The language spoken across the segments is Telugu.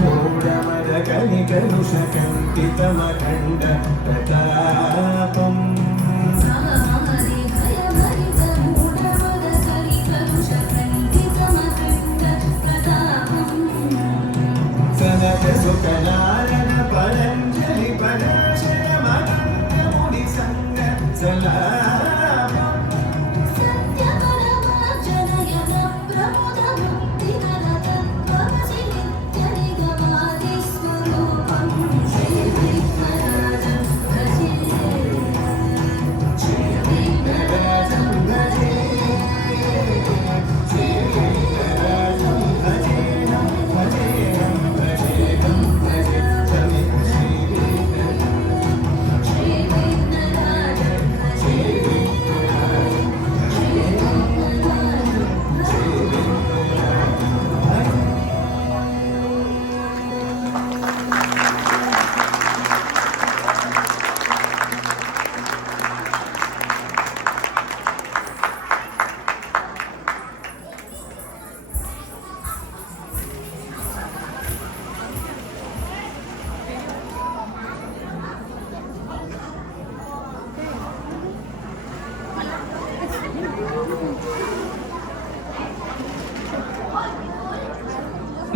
मूढमदकलिकलुषकण्ठितमखण्ड प्रतापम् सनकसुकनारायण पतञ्जलि पराशर मदङ्गमुनि सङ्ग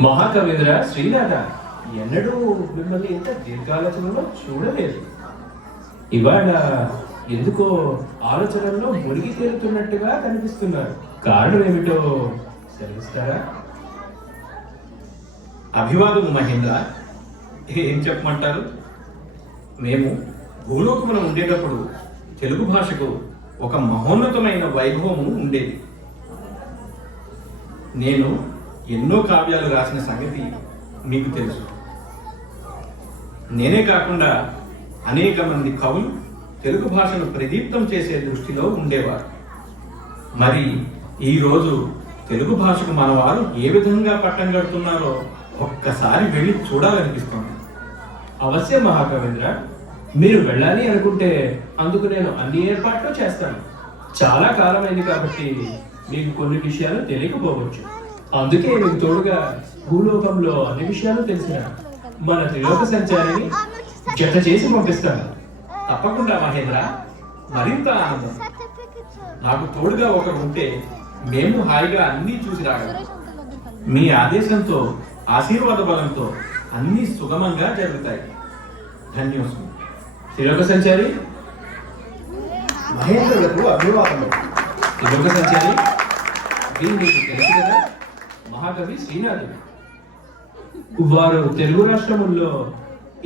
మహాకవీంద్ర శ్రీనాథ, ఎన్నడూ మిమ్మల్ని ఇంత దీర్ఘాలోచనలో చూడలేదు. ఇవాళ ఎందుకో ఆలోచనల్లో మునిగి తేలుతున్నట్టుగా కనిపిస్తున్నారు. కారణం ఏమిటో తెలుస్తారా? అభివాదము మహేంద్ర. ఏం చెప్పమంటారు? మేము భూలోకమున ఉండేటప్పుడు తెలుగు భాషకు ఒక మహోన్నతమైన వైభవము ఉండేది. నేను ఎన్నో కావ్యాలు రాసిన సంగతి మీకు తెలుసు. నేనే కాకుండా అనేక మంది కవులు తెలుగు భాషను ప్రదీప్తం చేసే దృష్టిలో ఉండేవారు. మరి ఈరోజు తెలుగు భాషకు మన వారు ఏ విధంగా పట్టం కడుతున్నారో ఒక్కసారి వెళ్ళి చూడాలనిపిస్తుంది. అవశ్యం మహాకవీంద్ర, మీరు వెళ్ళాలి అనుకుంటే అందుకు నేను అన్ని ఏర్పాట్లు చేస్తాను. చాలా కాలమైంది కాబట్టి మీకు కొన్ని విషయాలు తెలియకపోవచ్చు. అందుకే మీకు తోడుగా భూలోకంలో అన్ని విషయాలు తెలిసిన మన త్రిలోక సంచారిని జత చేసి పంపిస్తాను. తప్పకుండా మహేంద్ర, మరింత ఆనందం. నాకు తోడుగా ఒకరు ఉంటే మేము హాయిగా అన్నీ చూసి రాగలం. మీ ఆదేశంతో, ఆశీర్వాద బలంతో అన్నీ సుగమంగా జరుగుతాయి. ధన్యోస్మి. త్రిలోక సంచారి, మహేంద్రులకు అభివాదములు. త్రిలోక సంచారి, మీకు తెలుసు కదా, మహాకవి శ్రీనాథుడు. వారు తెలుగు రాష్ట్రముల్లో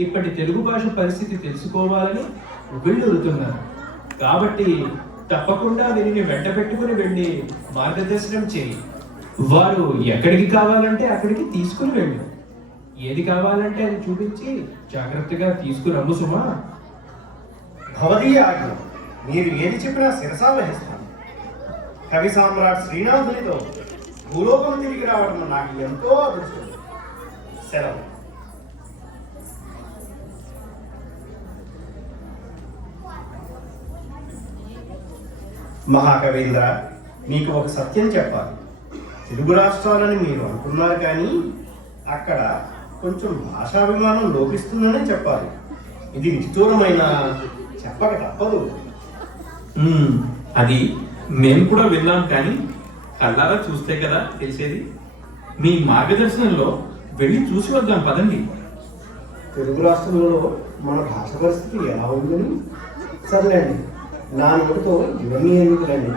ఇప్పటి తెలుగు భాష పరిస్థితి తెలుసుకోవాలని ఉబిళ్ళురుతున్నారు. కాబట్టి తప్పకుండా వీరిని వెంట పెట్టుకుని వెళ్ళి మార్గదర్శనం చేయి. వారు ఎక్కడికి కావాలంటే అక్కడికి తీసుకుని వెళ్ళు. ఏది కావాలంటే అది చూపించి జాగ్రత్తగా తీసుకురమ్ము సుమా. భవదీయ ఆజ్ఞ. మీరు ఏది చెప్పినా శిరసా వహిస్తాను. కవి సామ్రాట్ శ్రీనాథునితో భూలోకం తిరిగి రావడం నాకు ఎంతో అదృష్టం. సెలవు. మహాకవీంద్ర, మీకు ఒక సత్యం చెప్పాలి. తెలుగు రాష్ట్రాలని మీరు అంటున్నారు కానీ అక్కడ కొంచెం భాషాభిమానం లోపిస్తుందనే చెప్పాలి. ఇది నిష్ఠూరమైన చెప్పక తప్పదు. అది మేము కూడా విన్నాం కానీ కళ్ళారా చూస్తే కదా తెలిసేది. మీ మార్గదర్శనంలో వెళ్ళి చూసి వద్దాం పదండి. తెలుగు రాష్ట్రంలో మన భాష పరిస్థితి ఎలా ఉందని సర్లేండి, నా నోటితో ఇవన్నీ ఎందుకులండి.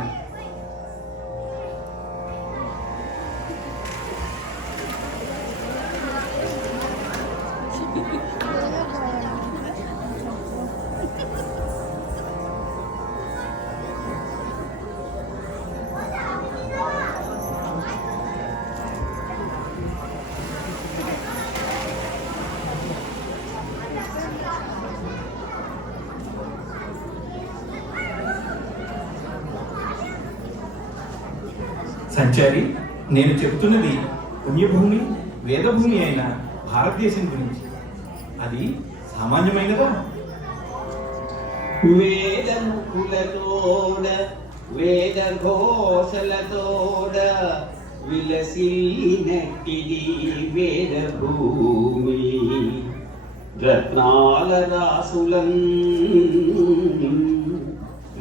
సంచారి, నేను చెబుతున్నది పుణ్యభూమి వేదభూమి అయిన భారతదేశం గురించి. అది సామాన్యమైనదా? వేదముకులతోడ వేద ఘోషలతోడ విలసినట్టిది వేదభూమి. రత్నాల రాసులం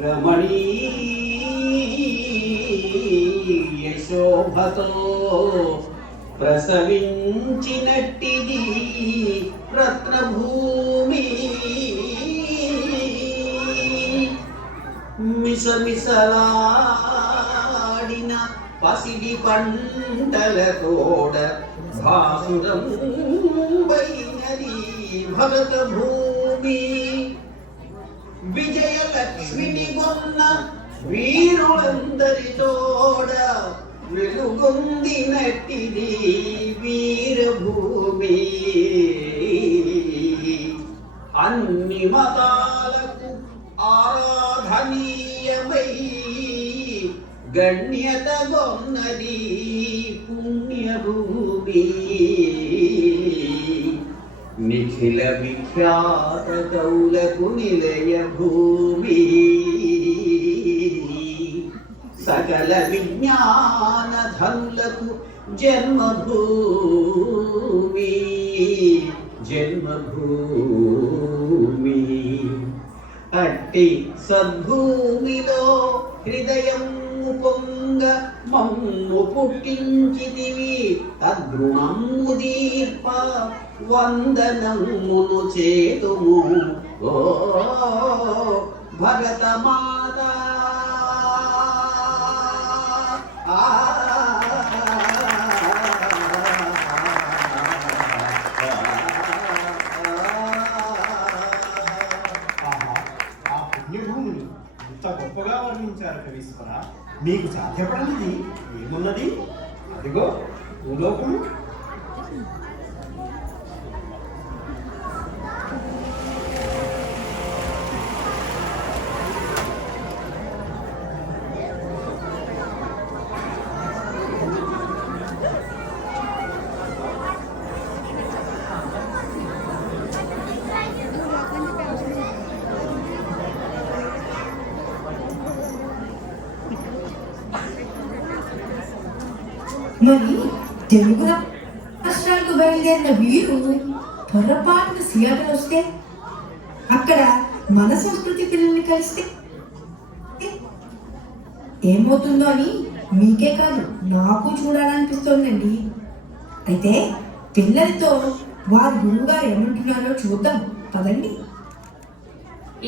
రమణీయ శోభతో ప్రసవించినట్టిది రత్నభూమి. మిసమిసలాడిన పసిడి పంటలతోడ భాసురం వైనది భరత భూమి. విజయలక్ష్మిని కొన్న వీరులందరితోడ వెలుగొందినట్టిది వీరభూమి. అన్ని మతాలకు ఆరాధనీయమై గణ్యత గొన్నది పుణ్యభూమి. నిఖిల విఖ్యాత గౌలకు నిలయ భూమి. సకల విజ్ఞాన ధనులకు జన్మభూమి. జన్మభూమి. అట్టి సద్భూమిలో హృదయం పొంగ మమ్ము పుట్టించితివి. తద్రుణము దీర్ప వందనమును చేతుము ఓ భరతమాత. పుణ్యభూమిని ఇంత గొప్పగా వర్ణించారు కవీశ్వర. మీకు సాధ్యపడనిది ఏమున్నది? అదిగో భూలోకము. మరి తెలుగు రాష్ట్రాలకు బయలుదేరిన వీరు పొరపాటున సియాటల్ వస్తే అక్కడ మన సంస్కృతి పిల్లల్ని కలిస్తే ఏమవుతుందో అని మీకే కాదు నాకు చూడాలనిపిస్తోందండి. అయితే పిల్లలతో వారి గురువుగారు ఏమంటున్నారో చూద్దాం పదండి.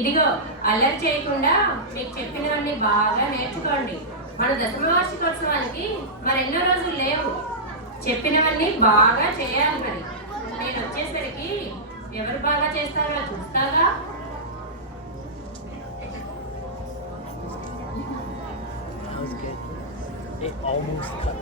ఇదిగో అల్లరి చేయకుండా మీకు చెప్పినవన్నీ బాగా నేర్చుకోండి. మన దశమ వార్షికోత్సవానికి మరెన్నో రోజులు లేవు. చెప్పినవన్నీ బాగా చేయాలి. మరి నేను వచ్చేసరికి ఎవరు బాగా చేస్తారో చూస్తాగా. It almost cut.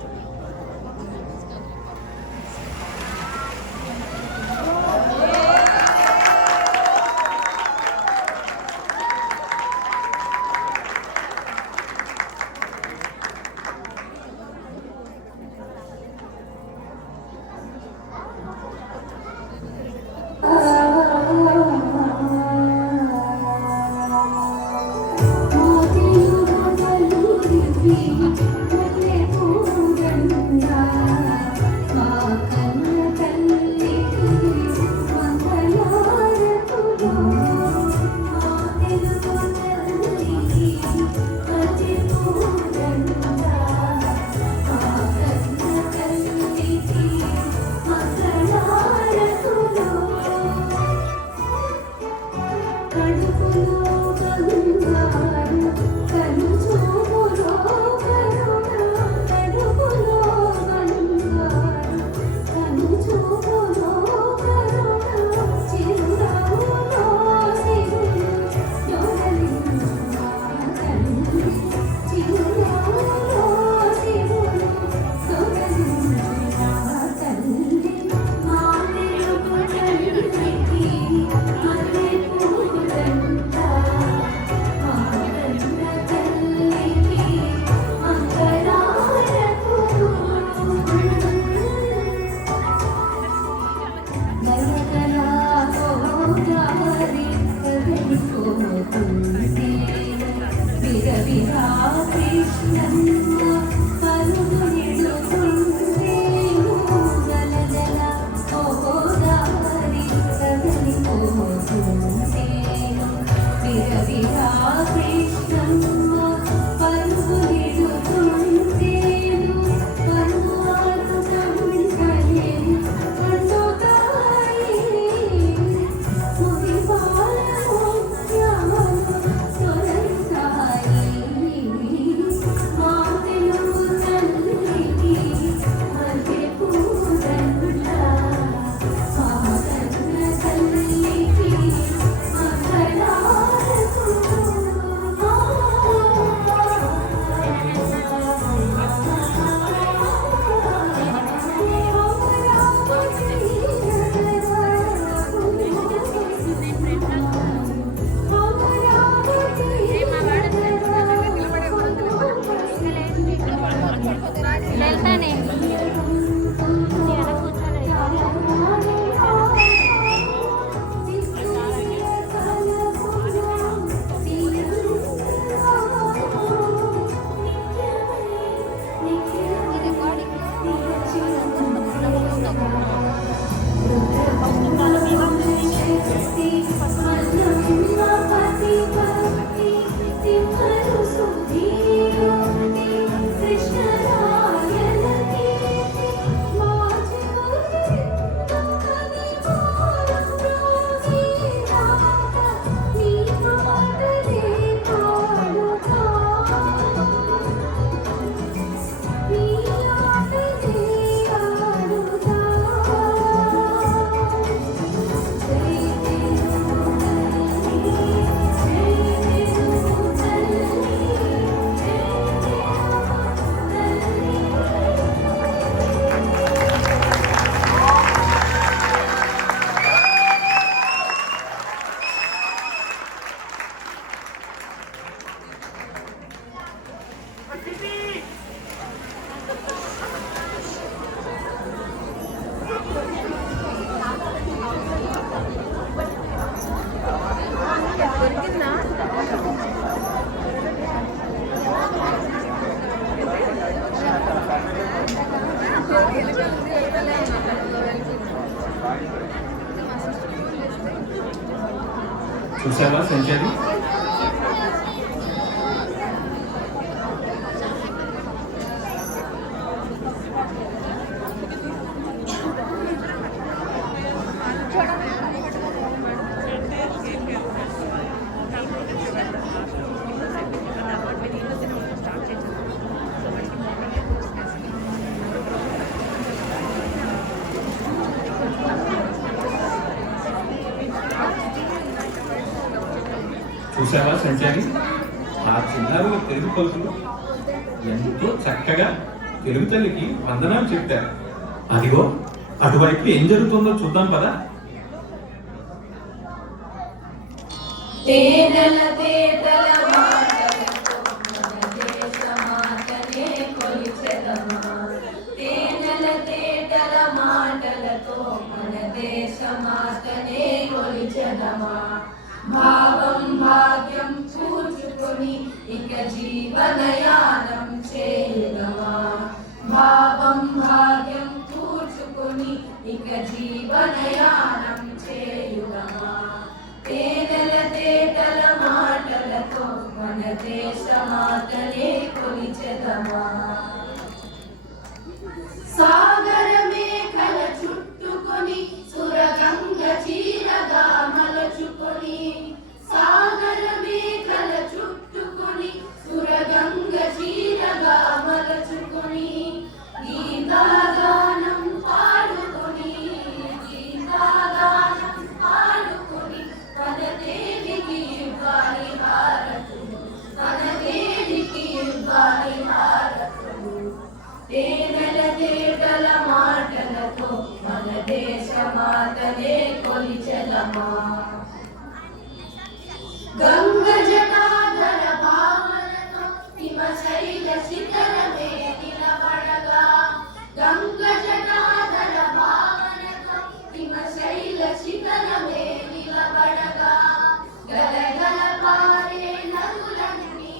చూసావా సెంచరీ? చూసావా సెంచరీ? ఆ చిన్నారుల తెలుగు పలుకులు ఎంతో చక్కగా తెలుగు తల్లికి వందనాలు చెప్పారు. అదిగో అటువైపు ఏం జరుగుతుందో చూద్దాం పదా. తేనెల తేటల మాటలతో మన దేశమాతనే కొలిచెదమా. తేనెల తేటల మాటలతో మన దేశమాతనే కొలిచెదమా. భావం భాగ్యం కూర్చుకొని ఇక జీవనయానం చేయుదమా. భావం భాగ్యం కూర్చుకొని ఇక జీవనయానం చేయుదమా. తేనెల తేటల మాటలతో మన దేశమాతనే కొలిచెదమా. సాగర మేఘల చుట్టుకొని సురగంగ చీరగా మలచుకొని. సాగర మేఘల చుట్టుకొని సురగంగ చీరగా మలచుకొని. గీతాగానం పాడుకొని గీతాగానం పాడుకొని మన దేవికి ఇవ్వాలి హారతులు. మన దేవికి ఇవ్వాలి హారతులు. తేనెల తేటల మాటలతో మన దేశమాతనే కొలిచెదమా. గంగ జటాధర భావనతో హిమశైల శిఖరమే నిలబడగా. గంగ జటాధర భావనతో హిమశైల శిఖరమే నిలబడగా. గలగల పారే నదులన్నీ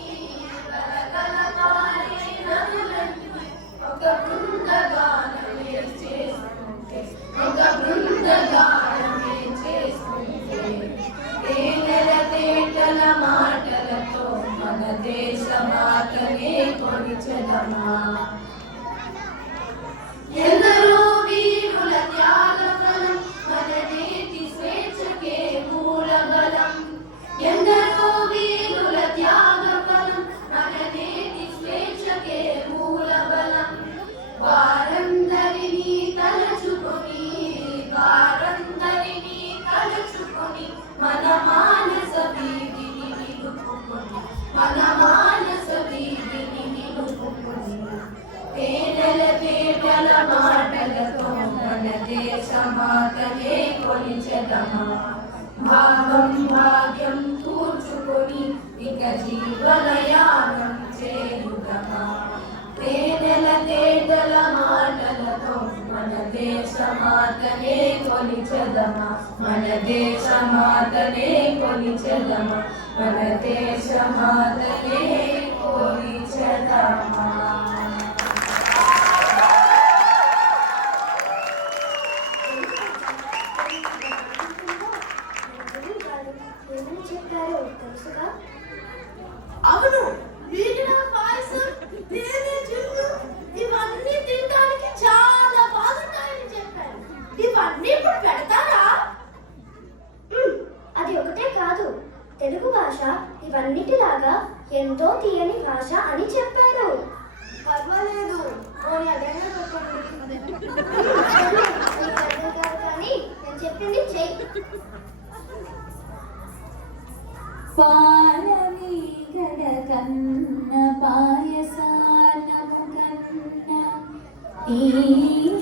గలగల పారే నదులన్నీ ఒక బృందగానమే చేసుకుంటే. ఒక బృందగానమే చేసుకుంటే. తేనెల తేటల మాటలతో మన దేశమాతనే కొలిచెదమా. ఎందరో వీరుల త్యాగఫలం మన నేటి స్వేచ్ఛకే మూలబలం. ఎందరో వీరుల త్యాగఫలం మన నేటి స్వేచ్ఛకే మూలబలం. వారందరినీ తలచుకొని వారందరినీ తలచుకొని మన మానస వీధిని నిలుపుకొని. మన మానస వీధిని నిలుపుకొని. తేనెల తేటల మాటలతో మన దేశమాతనే కొలిచెదమా. భావం భాగ్యం కూర్చుకొని ఇక జీవనయానం చేయుదమా. తేనెల తేటల మాటలతో మన దేశమాతనే కొలిచెదమా. మన దేశమాతనే కొలిచెదమా. మన దేశమాతనే కొలిచెదమా. ఏమని చెప్పారో తెలుసుగా? అవును, వీటిన పాయసం, తేనె జిల్లు ఇవన్నీ తినడానికి చాలా బాగుంటాయని చెప్పారు. ఇవన్నీ ఇప్పుడు పెడతారా? అది ఒకటే కాదు, తెలుగు భాష ఇవన్నిటిలాగా ఎంతో తీయని భాష అని చెప్పారు. పర్వాలేదు, కానీ నేను చెప్పింది చెయ్యి. పాలమీగడ కన్న పాయసాన్నము కన్న తీయనైనది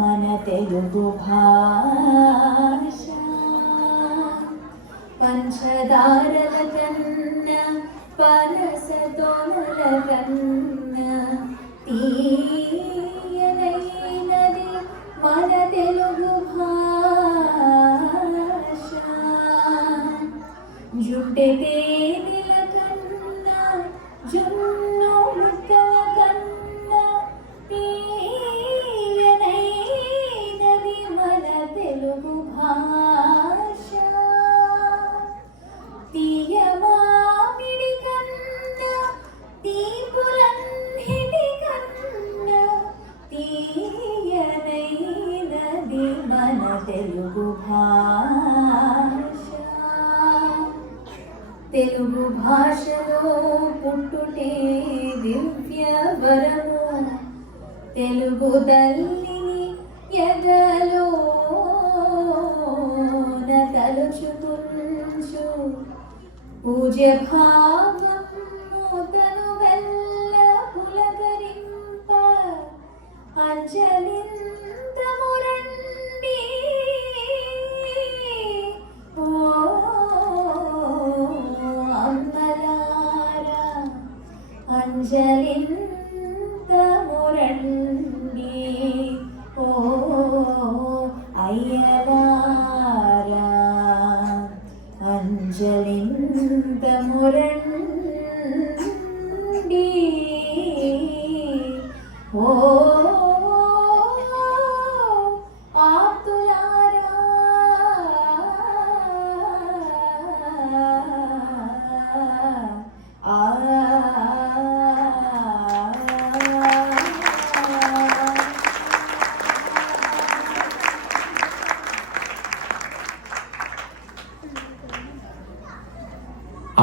మన తెలుగు భాష. పంచదారల కన్న పనస తోనల కన్న తీయనైనది మన తెలుగు భాష. జుంటె తేనెల కన్నా జున్ను ముక్కల కన్నా తీయనైనది మన తెలుగు భాష. తీయ మామిడి కన్నా తీపులన్నిటి కన్నా తీయనైనది మన తెలుగు భాష. తెలుగు భాషలో పుట్టుటే దివ్య వరము. తెలుగు తల్లిని ఎదలోన తలుచుకుంచు పూజ్య భావము ఓ ఆప్తులారా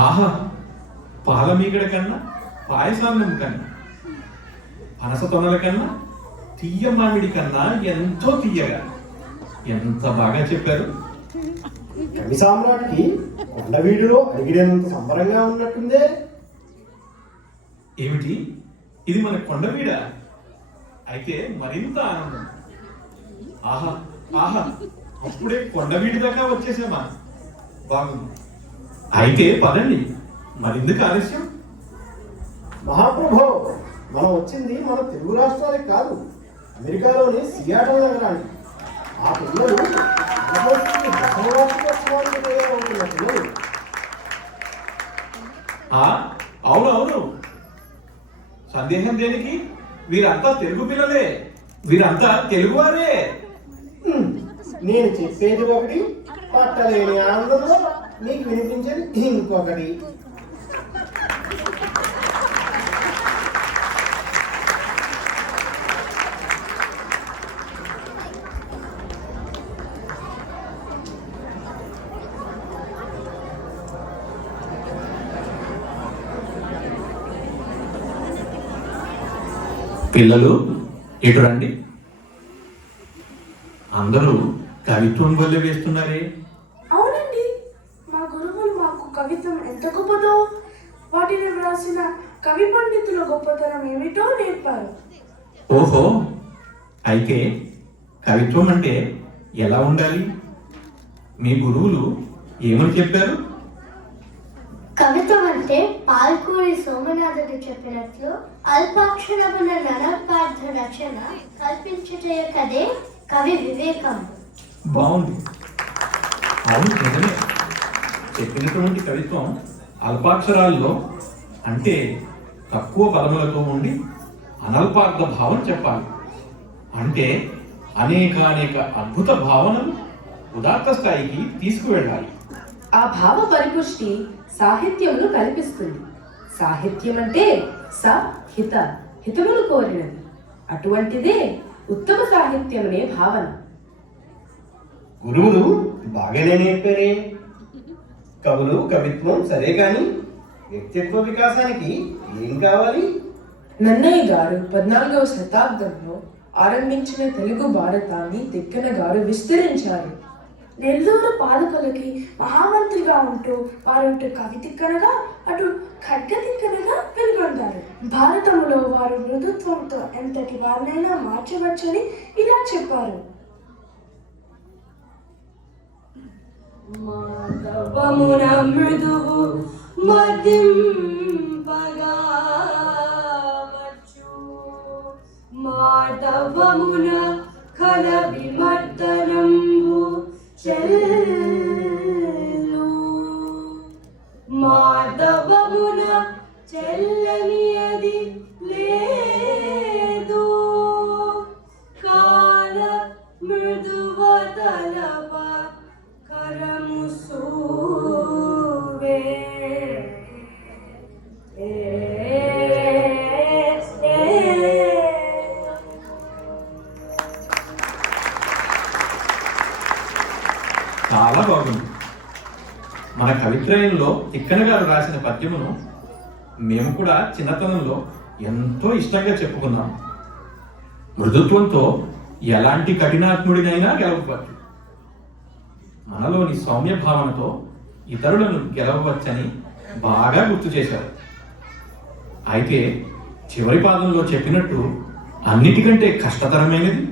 ఆహా, పాలమీగడ కన్నా పాయసాన్నం కన్నా పనస తొనల కన్నా తీయ మామిడి కన్నా ఎంతో తీయగా, ఎంత బాగా చెప్పారు. కవి సామ్రాట్కి కొండవీడిలో అడిగినంత సంబరంగా ఉన్నట్టుందే. ఏమిటి, ఇది మన కొండవీడా? అయితే మరింత ఆనందం. ఆహా ఆహా, అప్పుడే కొండవీడి దాకా వచ్చేసామా? బాగుంది. అయితే పదండి, మరెందుకు ఆలస్యం? మహాప్రభో, మనం వచ్చింది మన తెలుగు రాష్ట్రానికి కాదు, అమెరికాలోని సియాటల్ నగరానికి. ఆ పిల్లలు దశవార్షికోత్సవానికి తయారవుతున్న పిల్లలు. అవును అవును, సందేహం దేనికి? వీరంతా తెలుగు పిల్లలే, వీరంతా తెలుగువారే. నేను చెప్పేది ఒకటి, పట్టలేని ఆనందంలో మీకు వినిపించేది ఇంకొకటి. పిల్లలు ఇటు రండి. అందరూ కవిత్వం వల్లే వేస్తున్నారే. అవునండి, మా గురువులు మాకు కవిత్వం ఎంత గొప్పదో, వాటిని వ్రాసిన కవి పండితుల గొప్పతనం ఏమిటో నేర్పారు. ఓహో, అయితే కవిత్వం అంటే ఎలా ఉండాలి? మీ గురువులు ఏమని చెప్పారు? కవిత్వం అంటే పాల్కూరి సోమనాథుడు చెప్పినట్లు అల్పాక్షరమున ననపార్థ రచన కల్పించుటే కదే కవి వివేకం. బాగుంది. అవును, నిజమే. చెప్పినటువంటి కవిత్వం అల్పాక్షరాల్లో అంటే తక్కువ పదములతో ఉండి అనల్పార్థ భావన చెప్పాలి. అంటే అనేక అద్భుత భావనలు ఉదాత్త స్థాయికి తీసుకువెళ్ళాలి. ఆ భావ పరిపుష్టి సాహిత్యమును కల్పిస్తుంది. సాహిత్యం అంటే హిత, హితమును కోరినది. అటువంటిదే ఉత్తమ సాహిత్యం అనే భావన. గురువులు బాగానే నేర్పారే. కవులు కవిత్వం సరే, కానీ వ్యక్తిత్వ వికాసానికి ఏం కావాలి? నన్నయ్య గారు 14వ శతాబ్దంలో ఆరంభించిన తెలుగు భారతాన్ని తిక్కన గారు విస్తరించారు. నెల్లూరు పాలకులకి మహామంత్రిగా ఉంటూ వారు అటు కవి తిక్కనగా అటు ఖడ్గ తిక్కనగా వెలుగొందారు. భారతంలో వారు మృదుత్వంతో ఎంతటి వారినైనా మార్చవచ్చని ఇలా చెప్పారు. మాధవమున మృదువు మదింపగా వచ్చు, మాధవమున ఖల విమర్దనంబు చెల్లు, మాధవమున చెల్లని అది లేదు, కాల మృదువతలప కరము సూవే. చాలా బాగుంది. మన కవిత్రయంలో తిక్కన గారు రాసిన పద్యమును మేము కూడా చిన్నతనంలో ఎంతో ఇష్టంగా చెప్పుకున్నాం. మృదుత్వంతో ఎలాంటి కఠినాత్ముడినైనా గెలవవచ్చు, మనలోని సౌమ్య భావనతో ఇతరులను గెలవవచ్చని బాగా గుర్తు చేశారు. అయితే చివరి పాదంలో చెప్పినట్టు అన్నిటికంటే కష్టతరమైనది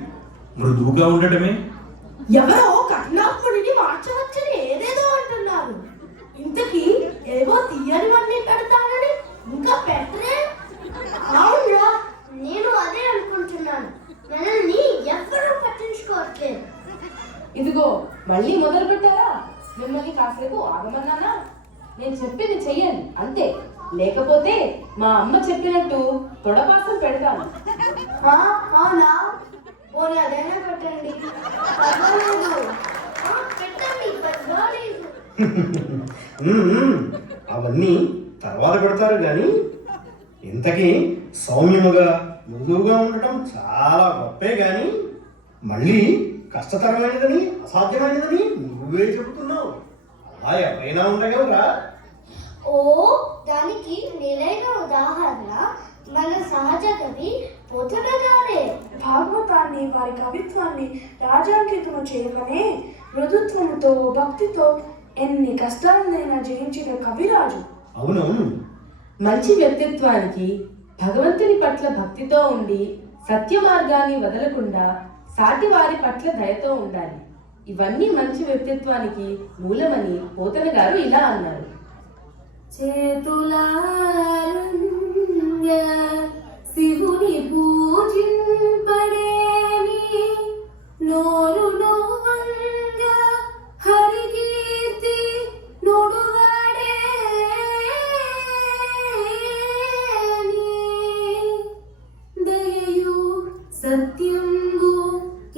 మృదువుగా ఉండటమే. ఎవరో కఠినాత్ముడిని మార్చవచ్చని ఏదేదో అంటున్నారు. ఇంతకీ ఏవో తీయనివన్నీ పెడతానని ఇంకా పెట్టరే? అవునురా, నేను అదే అనుకుంటున్నాను. మనల్ని ఎవ్వరూ పట్టించుకోవట్లేదు. ఇదిగో మళ్ళీ మొదలు పెట్టారా? మిమ్మల్ని కాసేపు ఆగమన్నానా? నేను చెప్పింది చెయ్యండి అంతే. లేకపోతే మా అమ్మ చెప్పినట్టు తొడపాసం పెడతాను. అవునా? పోనీ అదైనా పెట్టండి. పర్వాలేదు. పెట్టండి, పర్వాలేదు. అవన్నీ తర్వాత పెడతారు కానీ ఇంతకీ సౌమ్యముగా మృదువుగా ఉండటం చాలా గొప్పే కానీ మళ్ళీ కష్టతరమైనదని అసాధ్యమైనదని నువ్వే చెబుతున్నావు. అలా ఎవరైనా ఉండగలరా? ఓ, దానికి మేలైన ఉదాహరణ మన సహజ కవి పోతన గారే. భాగవతాన్ని, వారి కవిత్వాన్ని రాజాంకితము చేయకనే మృదుత్వముతో భక్తితో ఎన్ని కష్టాలనైనా జయించిన కవిరాజు. అవునవును. మంచి వ్యక్తిత్వానికి భగవంతుని పట్ల భక్తితో ఉండి సత్య మార్గాన్ని వదలకుండా సాటి వారి పట్ల దయతో ఉండాలి. ఇవన్నీ మంచి వ్యక్తిత్వానికి మూలమని పోతన గారు ఇలా అన్నారు. చేతులారంగ శివుని పూజింపడేమి, నోరు నోవంగ హరికీర్తి నొడుగాడేని, దయయు సత్యంబు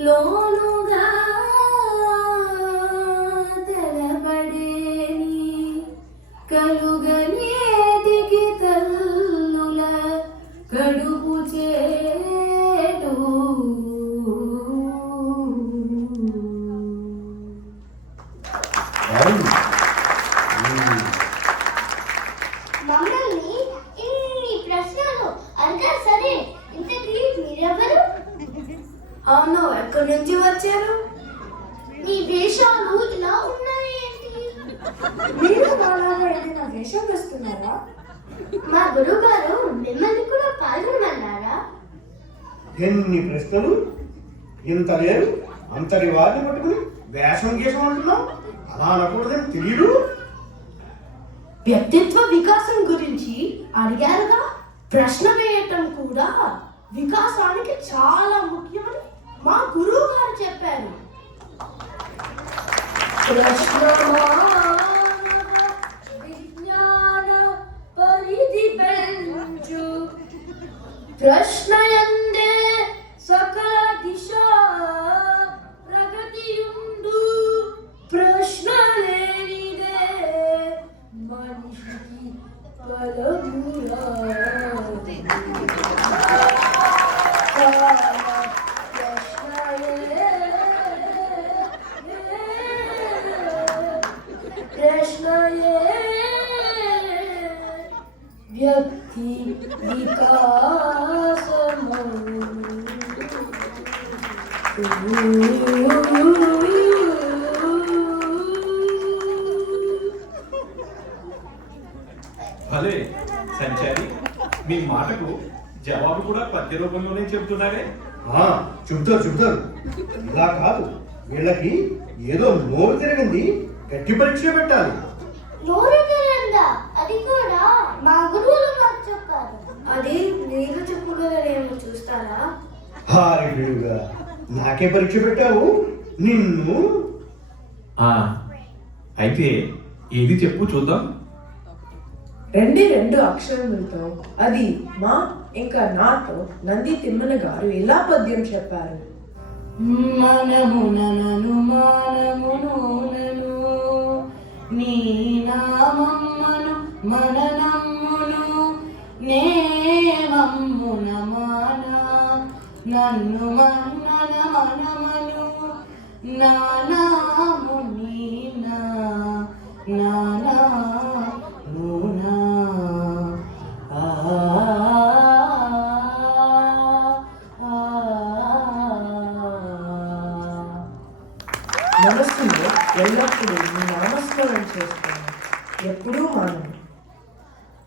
లోనుగా తెలపడేని, కలుగనేటికి తల్లుల కడుపు చేటు. అవును. మమ్మల్ని ఇన్ని ప్రశ్నలు అడిగారు సరే, ఇంతకీ మీరెవరు? అవును, ఎక్కడి నుంచి వచ్చారు? మీ వేషాలు ఇలా ఉన్నాయేంటి? మీరు నాలాగా ఏదైనా వేషం వేస్తున్నారా? మా గురువు గారు మిమ్మల్ని కూడా పాల్గొనమన్నారా? ఎన్ని ప్రశ్నలు! ఇంత లేరు అంతటి వారిని పట్టుకుని వేషం గీసం అంటున్నావు. అలా అనకూడదని తెలియదు. వ్యక్తిత్వ వికాసం గురించి అడిగారుగా. ప్రశ్న వేయటం కూడా వికాసానికి చాలా ముఖ్యమని మా గురువు గారు చెప్పారు. విజ్ఞాన పరిధి పెంచు, ప్రశ్నయందే సకల దిశ ప్రగతియుండు, ప్రశ్న లేనిదే మనిషికి బలమురా. ప్రశ్నయే వ్యక్తి వికాసము. భలే సంచారి, మీ మాటకు జవాబు కూడా పద్య రూపంలోనే చెబుతున్నారే. చెబుతారు. ఇలా కాదు, వీళ్ళకి ఏదో నోరు తిరిగింది, గట్టి పరీక్ష పెట్టాలి. నోరు తెరందా? అది కూడా మా గురువులు మాకు చెప్పారు. అది మీరు చెప్పగలరేమో చూస్తారా? హారిడుగా నాకే పరీక్ష పెట్టావు నిన్ను. అయితే ఏది చెప్పు చూద్దాం. రెండు అక్షరములతో అది మా ఇంకా నాతో నంది తిమ్మన గారు ఇలా పద్యం చెప్పారు. మనమునను మానమును నీ నామమ్మను మననమ్మును, నేమమ్మున మాన నన్ను మన్నన మనమను, నానాము నీనా నానా నూనా. మనస్సులో ఎల్లప్పుడూ నీ నామస్మరణ చేస్తాను, ఎప్పుడూ మానను.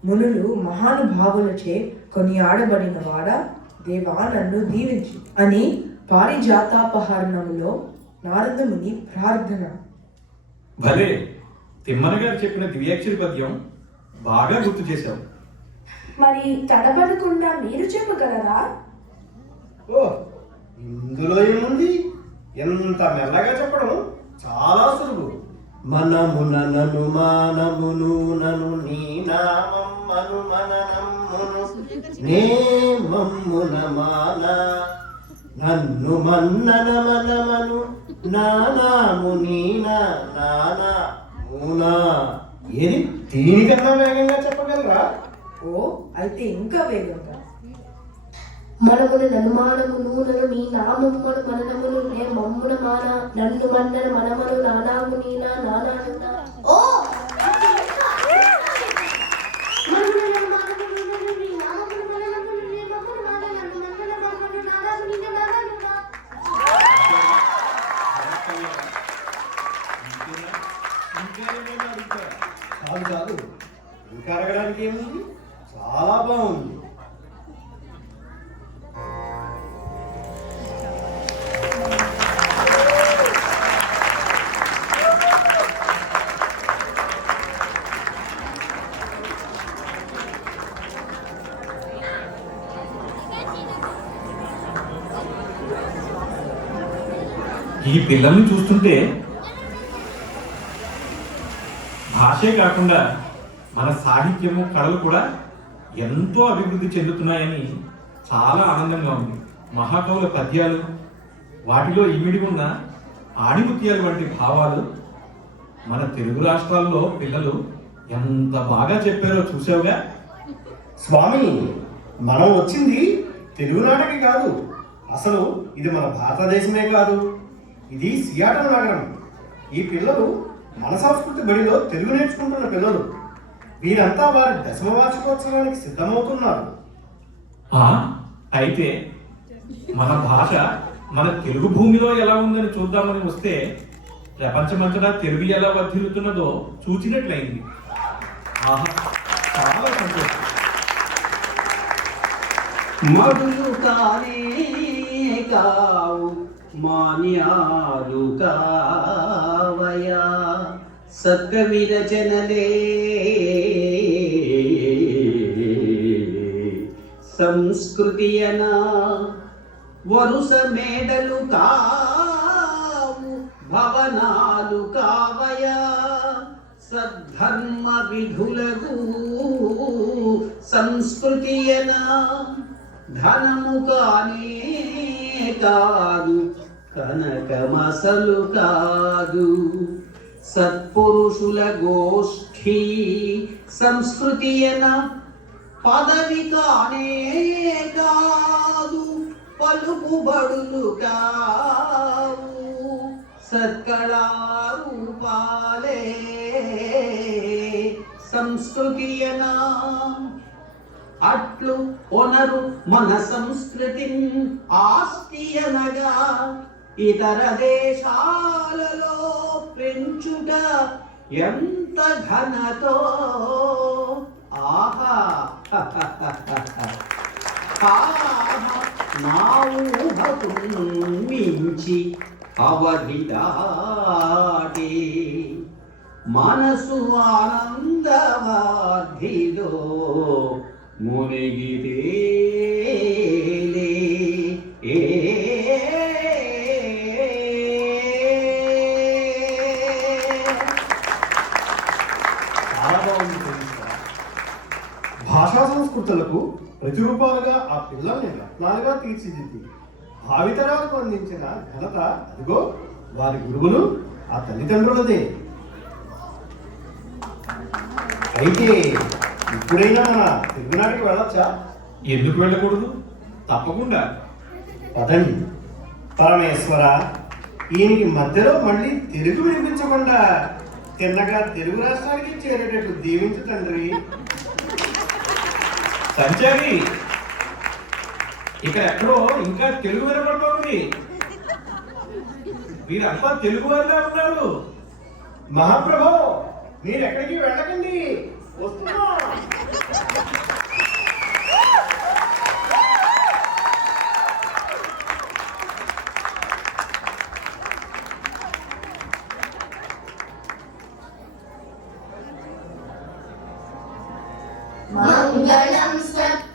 మునులు మహానుభావులచే కొనియాడబడిన వాడా, దేవా నన్ను దీవించు అని పారిజాతాపహరణములో నారదముని ప్రార్థన. భలే, తిమ్మన గారు చెప్పిన దివ్యాక్షరి పద్యం బాగా గుర్తు చేశావు. మరి తడబడకుండా మీరు చెప్పగలరా? ఓ, ఇందులో ఏముంది? ఎంత మెల్లగా చెప్పడం చాలా సులువు. మనమున నను మానమును నను నీ నామం మను మననమ్మును నే మమ్మున మాన నన్ను మన్నన మనమను నానాము నీనా నానా మూనా. ఏది దీనికన్నా వేగంగా చెప్పగలరా? ఓ అయితే ఇంకా వేగంగా. మనమున ననుమానము నూనెను నీ నామమ్మను మననమును నే మమ్మున మాన నన్ను మన్నన మనమను నానాము నీనా నానా నునా. ఓ మనమున ననుమానము నూనెను నీ నామమును మననమును నే మమ్మున మాన నన్ను మన్నన మనమను నానాము నీనా నానా నునా. కాదు కాదు, ఇంకా అడగడానికి ఏముంది? చాలా బాగుంది. ఈ పిల్లల్ని చూస్తుంటే భాషే కాకుండా మన సాహిత్యము కళలు కూడా ఎంతో అభివృద్ధి చెందుతున్నాయని చాలా ఆనందంగా ఉంది. మహాకవుల పద్యాలు, వాటిలో ఇమిడి ఉన్న ఆణిముత్యాలు వంటి భావాలు మన తెలుగు రాష్ట్రాల్లో పిల్లలు ఎంత బాగా చెప్పారో చూసావుగా. స్వామి, మనం వచ్చింది తెలుగునాటకి కాదు, అసలు ఇది మన భారతదేశమే కాదు, ఇది సియాటల్ నగరం. ఈ పిల్లలు మన సంస్కృతి బడిలో తెలుగు నేర్చుకుంటున్న పిల్లలు. వీరంతా వారి 10వ వార్షికోత్సవానికి సిద్ధమవుతున్నారు. అయితే మన భాష మన తెలుగు భూమిలో ఎలా ఉందని చూద్దామని వస్తే ప్రపంచమంతటా తెలుగు ఎలా వర్ధిల్లుతున్నదో చూచినట్లయింది. ఆహా, చాలా సంతోషం. మడులు కానే కావు మాన్యాలు కావయా సత్కవి రచనలే సంస్కృతియనా వరుస మేడలు కావు భవనాలు కావయా సద్ధర్మ విధులకు సంస్కృతియనా ధనము కానే కాదు కనకమసలు కాదు సత్పురుషుల గోష్ఠీ సంస్కృతియన పదవి కానే కాదు పలుకుబడులు కావు సత్కళారూపాలే సంస్కృతియనా అట్లు ఒనరు మన సంస్కృతి ఆస్తియనగా ఇతర దేశాలలో పెంచుట ఎంత ఘనతో. ఆహా నా ఊహకు మించి అవధి దాటే మనసు ఆనందవాధిలో మునిగితే చాలా బాగుంది తెలుసా? భాషా సంస్కృతులకు ప్రతిరూపాలుగా ఆ పిల్లల్ని రత్నాలుగా తీర్చిదిద్ది భావితరాలకు అందించిన ఘనత అదిగో వారి గురువులు, ఆ తల్లిదండ్రులదే. అయితే ఇప్పుడైనా తెలుగునాటికి వెళ్ళొచ్చా? ఎందుకు వెళ్ళకూడదు? తప్పకుండా. పదండి. పరమేశ్వర, ఈయనకి మధ్యలో మళ్ళీ తెలుగు వినిపించకుండా తిన్నగా తెలుగు రాష్ట్రానికి చేరేటట్టు దీవించు తండ్రి. సంచారి, ఇక్కడ ఎక్కడో ఇంకా తెలుగు వినపడుతోంది. వీరంతా తెలుగు వారిలా ఉన్నారు. మహాప్రభో, మీరు ఎక్కడికి వెళ్ళకండి, వస్తున్నా. మంగళం సత్తాసు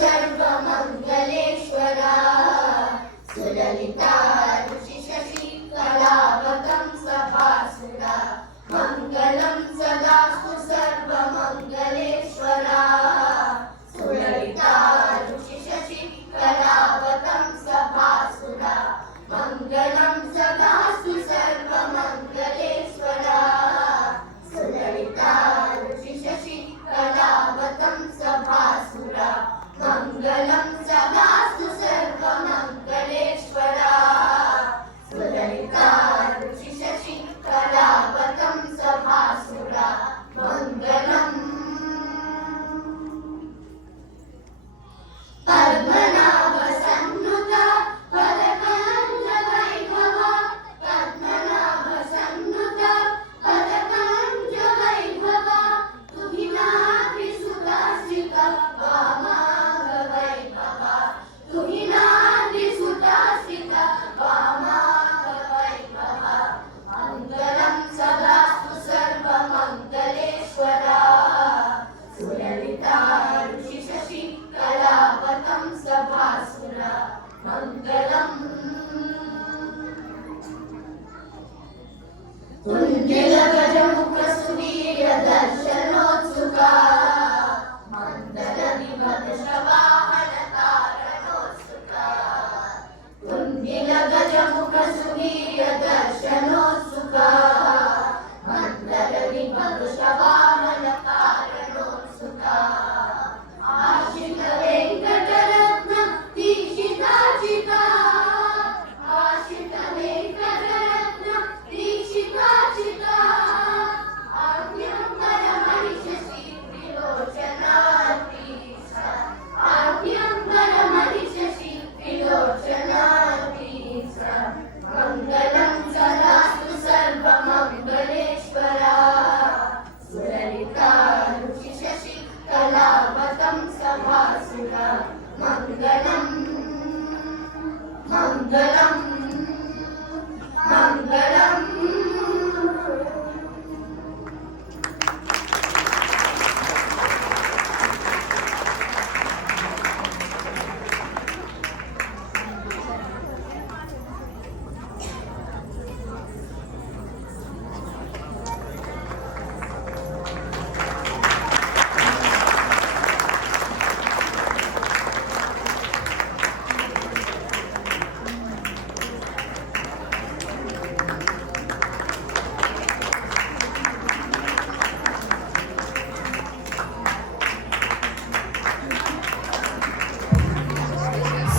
సర్వమంగళేశ్వర సులలితా ఋషిశ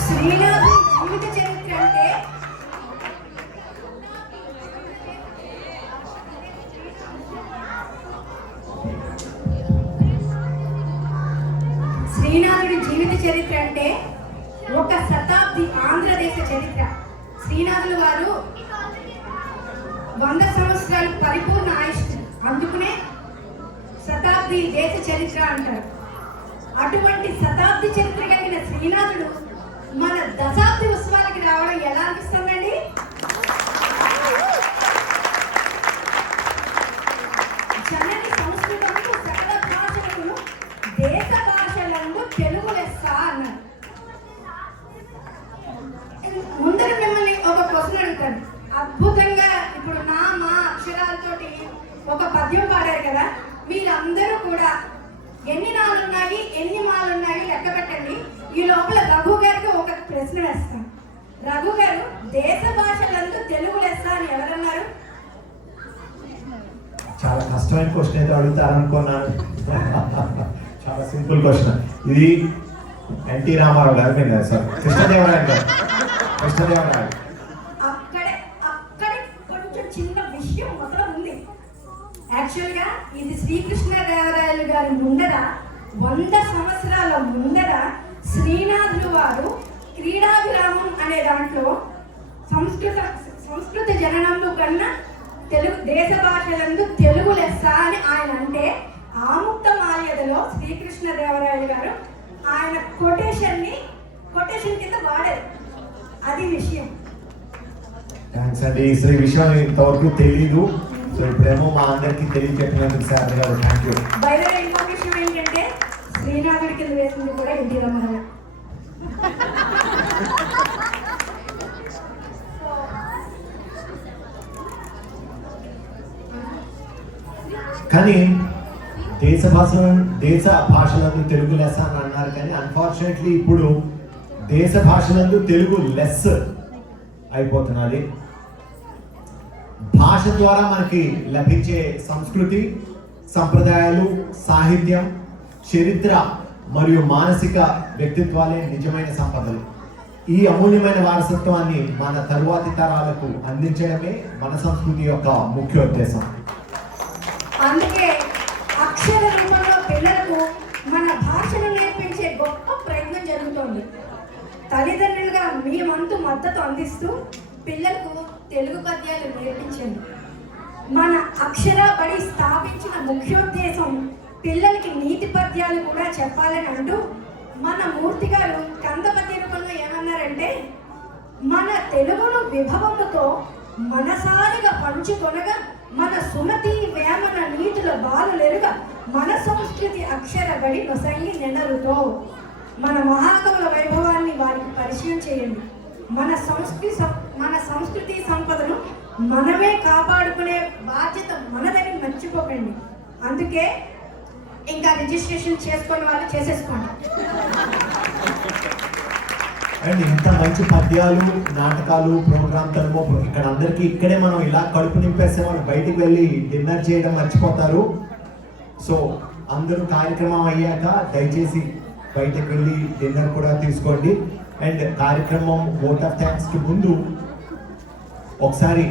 శ్రీనాథుని జీవిత చరిత్ర అంటే శ్రీనాథుడి జీవిత చరిత్ర అంటే ఒక శతాబ్ది ఆంధ్రదేశ చరిత్ర. శ్రీనాథులు వారు 100 సంవత్సరాలు పరిపూర్ణ ఆయుష్, అందుకునే శతాబ్ది దేశ చరిత్ర అంటారు. అటువంటి శతాబ్ది చరిత్ర కలిగిన శ్రీనాథుడు మన దశాబ్ది ఉత్సవాలకి రావడం ఎలా అనిపిస్తుందండి? జనని సంస్కృతము సకల భాషలను దేశ భాషలందు తెలుగు లెస్స అన్నారు. ముందర మిమ్మల్ని ఒక క్వశ్చన్ అడుగుతాను. అద్భుతంగా ఇప్పుడు మా అక్షరాలతోటి ఒక పద్యం పాడారు కదా, మీరందరూ కూడా ఎన్ని నాలున్నాయి ఎన్ని మాలున్నాయి లెక్క పెట్టండి. ఈ లోపల రఘు గారికి ఒక ప్రశ్న వేస్తాం. రఘు గారు, దేశ భాషలందు తెలుగు లెస్స అని ఎవరన్నారు? చాలా కష్టమైన క్వశ్చన్ అయితే అడుగుతారనుకున్నాను. చాలా సింపుల్ క్వశ్చన్ ఇది. ఎన్టీ రామారావు గారు మీద సార్ కృష్ణదేవరాయలు గారు. అక్కడే కొంచెం చిన్న విషయం మొదలు ఉంది. యాక్చువల్గా ఇది శ్రీకృష్ణదేవరాయలు గారి ముందర 100 సంవత్సరాల ముందర శ్రీనాథులు వారు క్రీడా విరామం అనే దాంట్లో సంస్కృత జననంలో కన్నా తెలుగు దేశ భాషలందు తెలుగు లెస్స అని ఆయన అంటే, ఆముక్త మాల్యదలో శ్రీకృష్ణదేవరాయలు గారు ఆయన కొటేషన్ కింద వాడారు. అది విషయం. థ్యాంక్స్ అండి. ఈ విషయం ఇంతవరకు తెలీదు. సో ఇప్పుడేమో మా అందరికీ తెలియజెప్పినందుకు సార్ గారు థ్యాంక్ యూ. బయట ఇన్ఫర్మేషన్ ఏంటంటే శ్రీనాథుడి కింద వేసింది కూడా ఎన్టీ రామారావు. కానీ దేశ భాషలందు తెలుగు లెస్ అని అన్నారు. కానీ అన్ఫార్చునేట్లీ ఇప్పుడు దేశ భాషలందు తెలుగు లెస్ అయిపోతున్నది. భాష ద్వారా మనకి లభించే సంస్కృతి, సంప్రదాయాలు, సాహిత్యం, చరిత్ర మరియు మానసిక వ్యక్తిత్వాలే నిజమైన సంపదలు. ఈ అమూల్యమైన వారసత్వాన్ని మన తరువాతి తరాలకు అందించడమే మన సంస్కృతి యొక్క ముఖ్య ఉద్దేశం. అందుకే అక్షర రూపంలో పిల్లలకు మన భాషను నేర్పించే గొప్ప ప్రయత్నం జరుగుతోంది. తల్లిదండ్రులుగా మీ వంతు మద్దతు అందిస్తూ పిల్లలకు తెలుగు పద్యాలు నేర్పించండి. మన అక్షర బడి స్థాపించిన ముఖ్యోద్దేశం పిల్లలకి నీతి పద్యాలు కూడా చెప్పాలని అంటూ మన మూర్తి గారు కందపద్య రూపంలో ఏమన్నారంటే, మన తెలుగును విభవముతో మనసారిగా పంచుకొనగా మన సుమతి వేమన నీతుల బాలులెరుగా మన సంస్కృతి అక్షర బడి నొసంగి నెనరుతో. మన మహాకవుల వైభవాన్ని వారికి పరిచయం చేయండి. మన సంస్కృతి సంపదను మనమే కాపాడుకునే బాధ్యత మనదని మర్చిపోకండి. అందుకే ఇంకా రిజిస్ట్రేషన్ చేసుకునే వాళ్ళు చేసేసుకోండి. అండ్ ఇంత మంచి పద్యాలు, నాటకాలు, ప్రోగ్రామ్ తరమో ఇక్కడ అందరికీ ఇక్కడే మనం ఇలా కడుపు నింపేస్తే వాళ్ళు బయటికి వెళ్ళి డిన్నర్ చేయడం మర్చిపోతారు. సో అందరూ కార్యక్రమం అయ్యాక దయచేసి బయటకు వెళ్ళి డిన్నర్ కూడా తీసుకోండి. అండ్ కార్యక్రమం ఓట్ ఆఫ్ థ్యాంక్స్కి ముందు ఒకసారి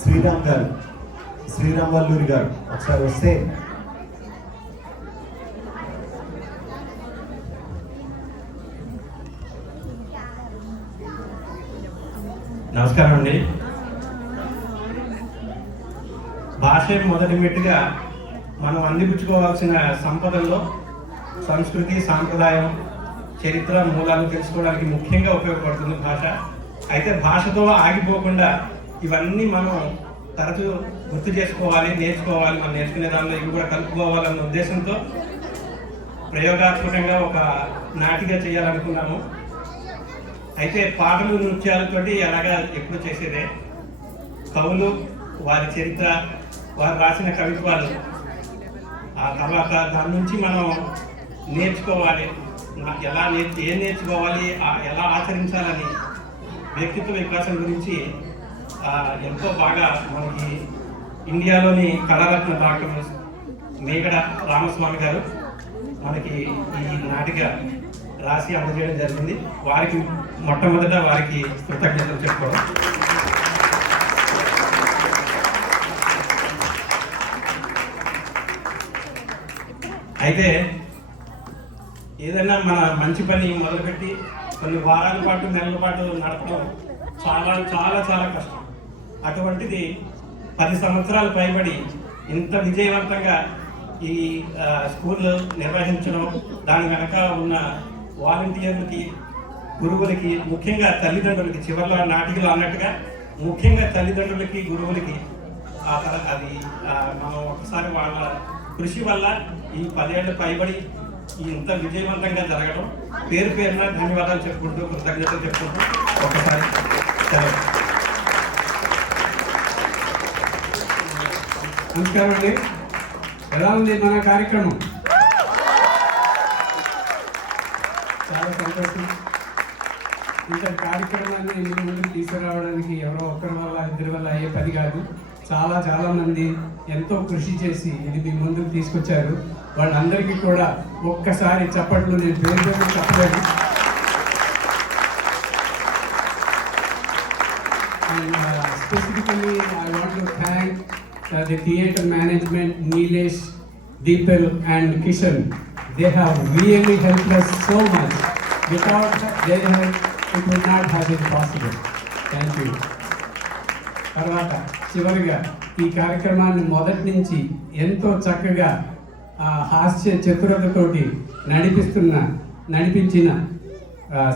శ్రీరామ్ వల్లూరి గారు ఒకసారి వస్తే. నమస్కారం అండి. భాషే మొదటి మెట్టుగా మనం అందిపుచ్చుకోవాల్సిన సంపదల్లో సంస్కృతి, సాంప్రదాయం, చరిత్ర, మూలాలు తెలుసుకోవడానికి ముఖ్యంగా ఉపయోగపడుతుంది భాష. అయితే భాషతో ఆగిపోకుండా ఇవన్నీ మనం తరచూ గుర్తు చేసుకోవాలి, నేర్చుకోవాలి. మనం నేర్చుకునే దానిలో ఇవి కూడా కలుపుకోవాలన్న ఉద్దేశంతో ప్రయోగాత్మకంగా ఒక నాటిక చేయాలనుకున్నాము. అయితే పాటలు, నృత్యాలతోటి అలాగా ఎప్పుడు చేసేదే. కవులు, వారి చరిత్ర, వారు రాసిన కవిత్వాలు, ఆ తర్వాత దాని నుంచి మనం నేర్చుకోవాలి. ఏం నేర్చుకోవాలి, ఎలా ఆచరించాలని వ్యక్తిత్వ వికాసం గురించి ఎంతో బాగా మనకి ఇండియాలోని కళారత్న డాక్టర్ మేగడ రామస్వామి గారు మనకి ఈ నాటిక రాసి అందజేయడం జరిగింది. వారికి మొట్టమొదట వారికి కృతజ్ఞతలు చెప్పుకోవడం. అయితే ఏదైనా మన మంచి పని మొదలుపెట్టి కొన్ని వారాల పాటు, నెలల పాటు నడపడం చాలా చాలా చాలా కష్టం. అటువంటిది 10 సంవత్సరాలు పైబడి ఇంత విజయవంతంగా ఈ స్కూల్ నిర్వహించడం, దాని వెనక ఉన్న వాలంటీర్లకి, గురువులకి, ముఖ్యంగా తల్లిదండ్రులకి, చివరిలో నాటికలు అన్నట్టుగా ముఖ్యంగా తల్లిదండ్రులకి, గురువులకి అది మనం ఒకసారి వాళ్ళ కృషి వల్ల ఈ 10 ఏళ్ళు పైబడి ఇంత విజయవంతంగా జరగడం, పేరు పేరున ధన్యవాదాలు చెప్పుకుంటూ, కృతజ్ఞతలు చెప్పుకుంటూ ఒకసారి సెలవు. నమస్కారం అండి. ఎలా ఉంది మన కార్యక్రమం? చాలా సంతోషం. ఇంత కార్యక్రమాన్ని మీ ముందుకు తీసుకురావడానికి ఎవరో ఒక్కరి వల్ల, ఇద్దరి వల్ల అయ్యే పని కాదు. చాలా మంది ఎంతో కృషి చేసి ఇది మీ ముందుకు తీసుకొచ్చారు. వాళ్ళందరికీ కూడా ఒక్కసారి చప్పట్లు, నేను పేరు చెప్పలేదు. Specifically, I want to thank the theatre management, Nilesh, Deepal and Kishan. They have really helped us so much. Without their help, it would not have been possible. Thank you. తర్వాత చివరిగా ఈ కార్యక్రమాన్ని మొదటి నుంచి ఎంతో చక్కగా హాస్య చతురతతోటి నడిపించిన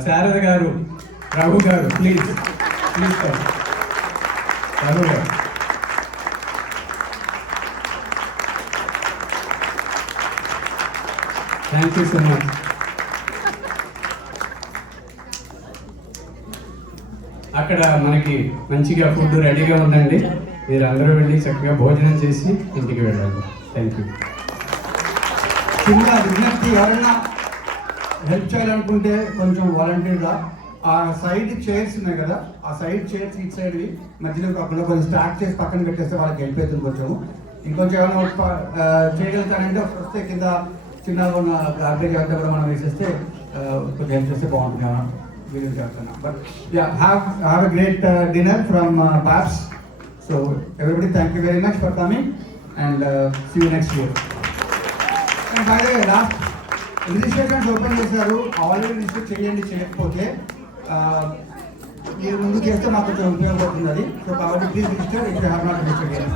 శారద గారు, రఘు గారు, ప్లీజ్ రఘు గారు. Thank you so much. అక్కడ మనకి మంచిగా ఫుడ్ రెడీగా ఉందండి. మీరు అందరూ వెళ్ళి చక్కగా భోజనం చేసి ఇంటికి వెళ్ళండి. Thank you. చిన్న విజ్ఞప్తి, ఎవరైనా హెల్ప్ చేయాలనుకుంటే కొంచెం వాలంటీర్గా ఆ సైడ్ చైర్స్ ఉన్నాయి కదా, ఆ సైడ్ చైర్స్ ఇటు సైడ్వి మధ్యలో కాకుండా కొంచెం స్టార్ట్ చేసి పక్కన పెట్టేస్తే వాళ్ళకి హెల్ప్ అవుతుంది. ఇంకొంచెం ఏమైనా చేయగలుగుతానంటే వస్తే కింద చిన్నగా ఉన్న గార్బేజ్ అంతా కూడా మనం వేసేస్తే కొంచెం హెల్ప్ చేస్తే బాగుంటుంది. వీళ్ళు చేస్తున్నా. But have a great dinner from pops. So everybody, thank you very much for coming and see you next year. And by the way, last registrations open చేశారు. ఆల్రెడీ రిజిస్టర్ చేయండి, చేయకపోతే మీరు ముందు చేస్తే మాకు కొంచెం ఉపయోగపడుతుంది అది. సో కాబట్టి please register if you have not registered.